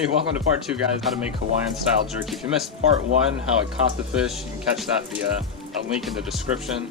Hey, welcome to part 2, guys, how to make Hawaiian style jerky. If you missed part 1, how I caught the fish, you can catch that via a link in the description.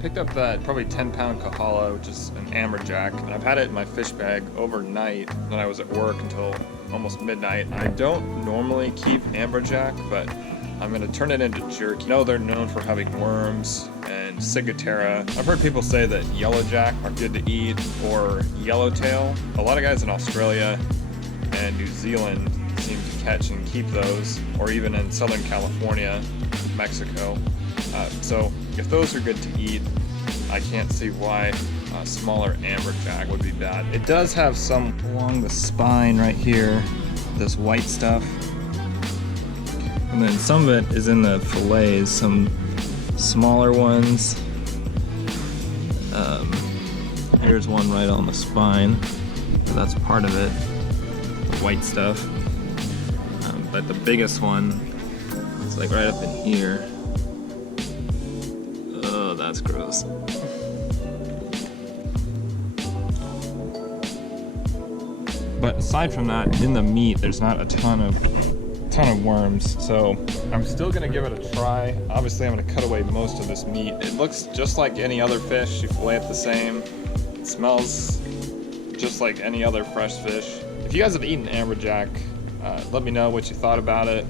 Picked up that probably 10-pound kahala, which is an amberjack, and I've had it in my fish bag overnight when I was at work until almost midnight. I don't normally keep amberjack, but I'm going to turn it into jerky. I know they're known for having worms and ciguatera. I've heard people say that yellowjack are good to eat, or yellowtail. A lot of guys in Australia and New Zealand seem to catch and keep those, or even in Southern California, Mexico. So if those are good to eat, I can't see why a smaller amberjack would be bad. It does have some along the spine right here, this white stuff. And then some of it is in the fillets, some smaller ones. Here's one right on the spine. That's part of it, the white stuff. But the biggest one is like right up in here. Oh, that's gross. But aside from that, in the meat, there's not a ton of worms, so I'm still gonna give it a try. Obviously, I'm gonna cut away most of this meat. It looks just like any other fish. You fillet it the same. It smells just like any other fresh fish. If you guys have eaten amberjack, let me know what you thought about it.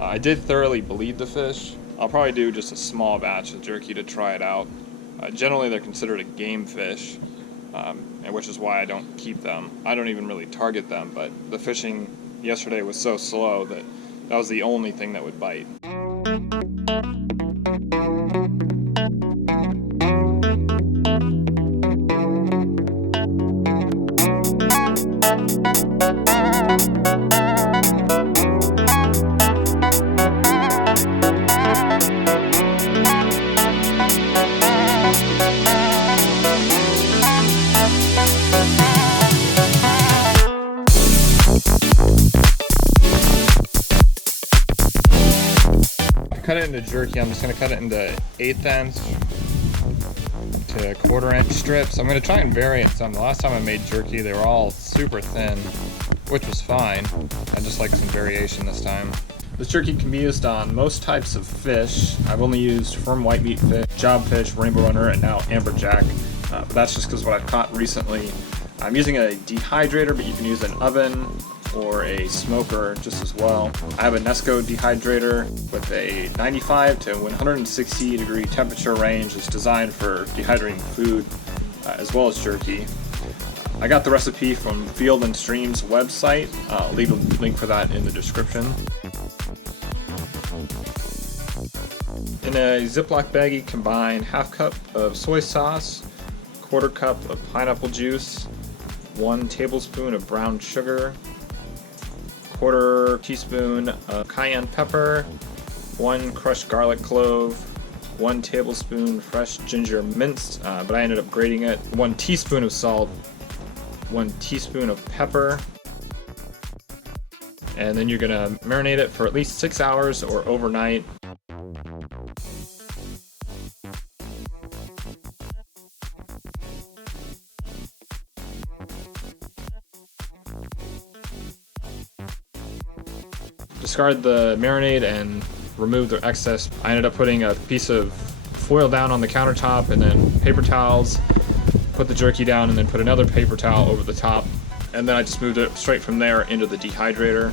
I did thoroughly bleed the fish. I'll probably do just a small batch of jerky to try it out. Generally, they're considered a game fish, and which is why I don't keep them. I don't even really target them, but the fishing yesterday was so slow that that was the only thing that would bite. Cut it into jerky. I'm just going to cut it into 1/8 inch to 1/4 inch strips. I'm going to try and vary it some. The last time I made jerky, they were all super thin, which was fine. I just like some variation this time. This jerky can be used on most types of fish. I've only used firm white meat fish, jobfish, rainbow runner, and now amberjack. But that's just because what I've caught recently. I'm using a dehydrator, but you can use an oven or a smoker just as well. I have a Nesco dehydrator with a 95 to 160 degree temperature range. It's designed for dehydrating food as well as jerky. I got the recipe from Field and Stream's website. I'll leave a link for that in the description. In a Ziploc baggie, combine 1/2 cup of soy sauce, 1/4 cup of pineapple juice, 1 tablespoon of brown sugar, 1/4 teaspoon of cayenne pepper, 1 crushed garlic clove, 1 tablespoon fresh ginger minced, but I ended up grating it, 1 teaspoon of salt, 1 teaspoon of pepper, and then you're gonna marinate it for at least 6 hours or overnight. Discard the marinade and remove the excess. I ended up putting a piece of foil down on the countertop and then paper towels, put the jerky down and then put another paper towel over the top, and then I just moved it straight from there into the dehydrator.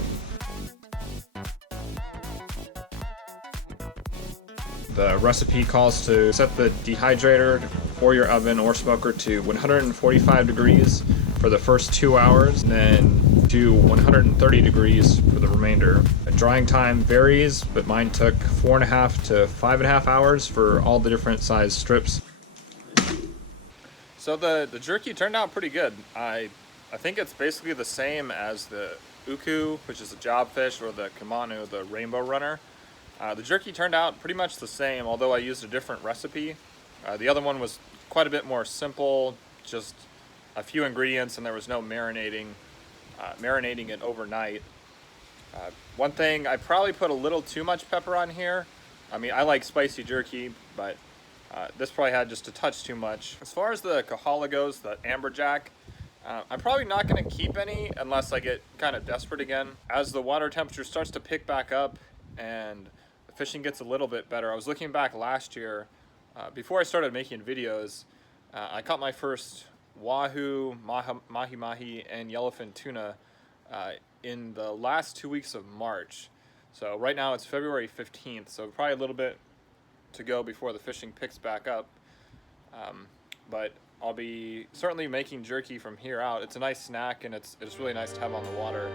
The recipe calls to set the dehydrator or your oven or smoker to 145 degrees for the first 2 hours, and then to 130 degrees for the remainder. The drying time varies, but mine took 4.5 to 5.5 hours for all the different size strips. So the jerky turned out pretty good. I think it's basically the same as the uku, which is a jobfish, or the kamanu, the rainbow runner. The jerky turned out pretty much the same, although I used a different recipe. The other one was quite a bit more simple, just a few ingredients, and there was no marinating it overnight. One thing, I probably put a little too much pepper on here. I mean, I like spicy jerky, but this probably had just a touch too much. As far as the kahala goes, the amberjack, I'm probably not going to keep any unless I get kind of desperate again. As the water temperature starts to pick back up and the fishing gets a little bit better, I was looking back last year, before I started making videos, I caught my first wahoo, mahi-mahi, and yellowfin tuna in the last 2 weeks of March. So right now it's February 15th, so probably a little bit to go before the fishing picks back up. But I'll be certainly making jerky from here out. It's a nice snack, and it's really nice to have on the water.